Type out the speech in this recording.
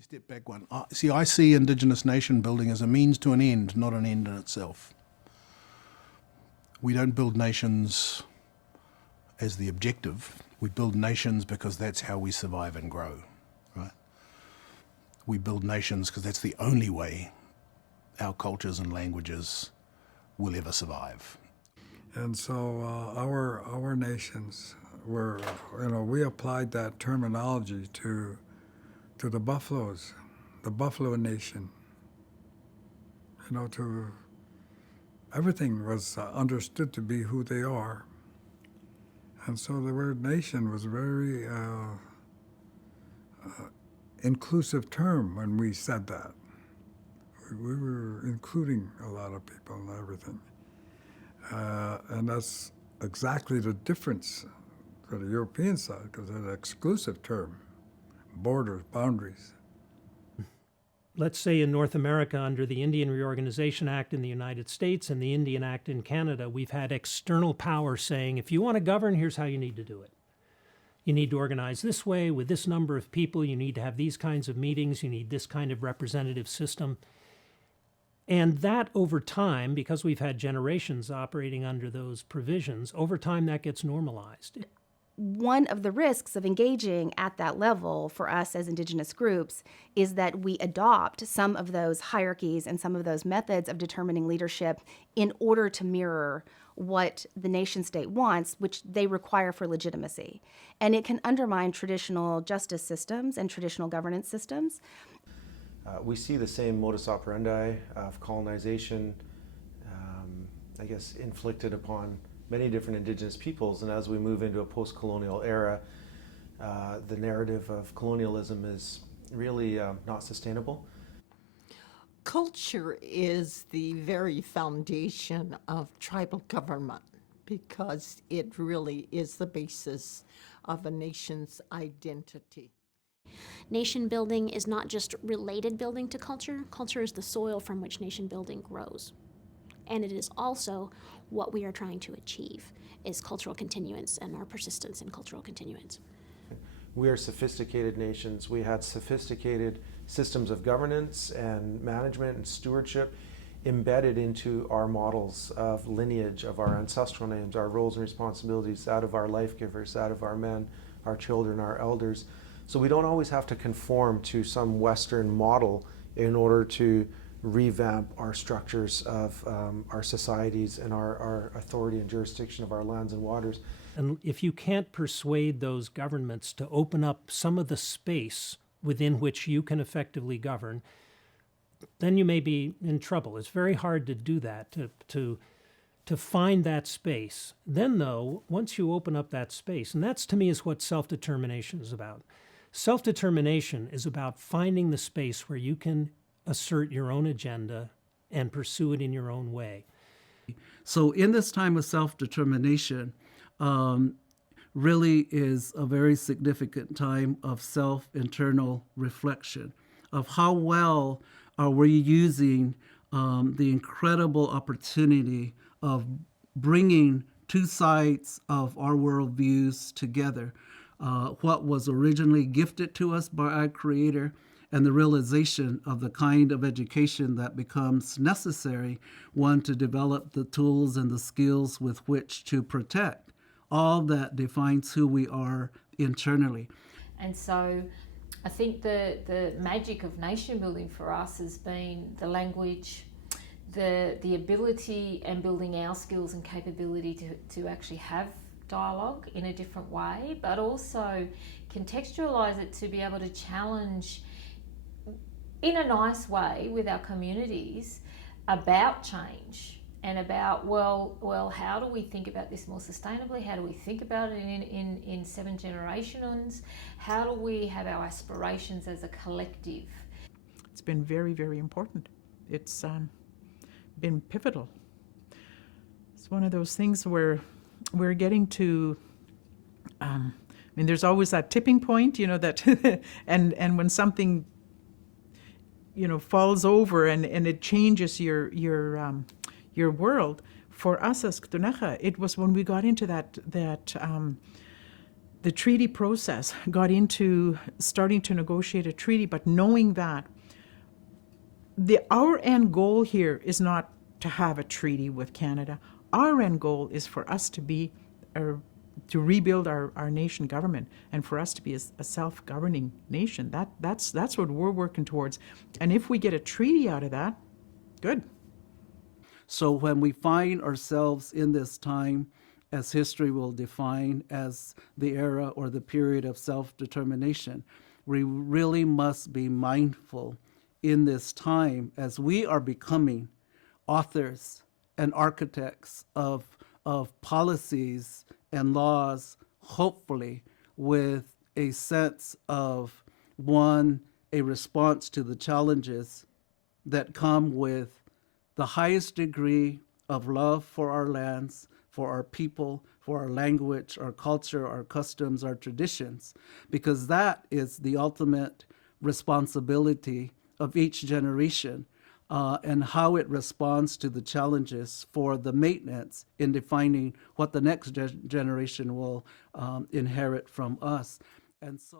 me step back one. See, I see Indigenous nation building as a means to an end, not an end in itself. We don't build nations as the objective. We build nations because that's how we survive and grow, right? We build nations because that's the only way our cultures and languages will ever survive. And so our nations were, we applied that terminology to the buffaloes, the Buffalo Nation. To everything was understood to be who they are. And so the word nation was a very inclusive term when we said that. We were including a lot of people and everything. And that's exactly the difference for the European side, because it's an exclusive term, borders, boundaries. Let's say in North America, under the Indian Reorganization Act in the United States and the Indian Act in Canada, we've had external power saying, if you want to govern, here's how you need to do it. You need to organize this way with this number of people. You need to have these kinds of meetings. You need this kind of representative system. And that over time, because we've had generations operating under those provisions, over time that gets normalized. One of the risks of engaging at that level for us as Indigenous groups is that we adopt some of those hierarchies and some of those methods of determining leadership in order to mirror what the nation state wants, which they require for legitimacy. And it can undermine traditional justice systems and traditional governance systems. We see the same modus operandi of colonization, inflicted upon many different Indigenous peoples, and as we move into a post-colonial era, the narrative of colonialism is really not sustainable. Culture is the very foundation of tribal government because it really is the basis of a nation's identity. Nation building is not just related building to culture. Culture is the soil from which nation building grows. And it is also what we are trying to achieve, is cultural continuance and our persistence in cultural continuance. We are sophisticated nations. We had sophisticated systems of governance and management and stewardship embedded into our models of lineage, of our ancestral names, our roles and responsibilities, that of our life givers, that of our men, our children, our elders. So we don't always have to conform to some Western model in order to revamp our structures of our societies and our authority and jurisdiction of our lands and waters. And if you can't persuade those governments to open up some of the space within which you can effectively govern, then you may be in trouble. It's very hard to do that, to find that space. Then, though, once you open up that space, and that's to me is what self-determination is about. Self-determination is about finding the space where you can assert your own agenda and pursue it in your own way. So in this time of self-determination, really is a very significant time of self-internal reflection of how well are we using the incredible opportunity of bringing two sides of our worldviews together. What was originally gifted to us by our Creator and the realization of the kind of education that becomes necessary, one, to develop the tools and the skills with which to protect all that defines who we are internally. And so I think the magic of nation building for us has been the language, the ability and building our skills and capability to actually have dialogue in a different way, but also contextualize it to be able to challenge in a nice way with our communities about change and about, well, how do we think about this more sustainably? How do we think about it in 7 generations? How do we have our aspirations as a collective? It's been very, very important. It's been pivotal. It's one of those things where we're getting to, there's always that tipping point, that, and when something, falls over and it changes your world. For us as Ktunaxa, it was when we got into that the treaty process, got into starting to negotiate a treaty, but knowing that our end goal here is not to have a treaty with Canada. Our end goal is for us to be, to rebuild our nation government, and for us to be a self-governing nation. That's what we're working towards. And if we get a treaty out of that, good. So when we find ourselves in this time, as history will define as the era or the period of self-determination, we really must be mindful in this time as we are becoming authors and architects of policies and laws, hopefully with a sense of, one, a response to the challenges that come with the highest degree of love for our lands, for our people, for our language, our culture, our customs, our traditions, because that is the ultimate responsibility of each generation, and how it responds to the challenges for the maintenance in defining what the next generation will inherit from us. And so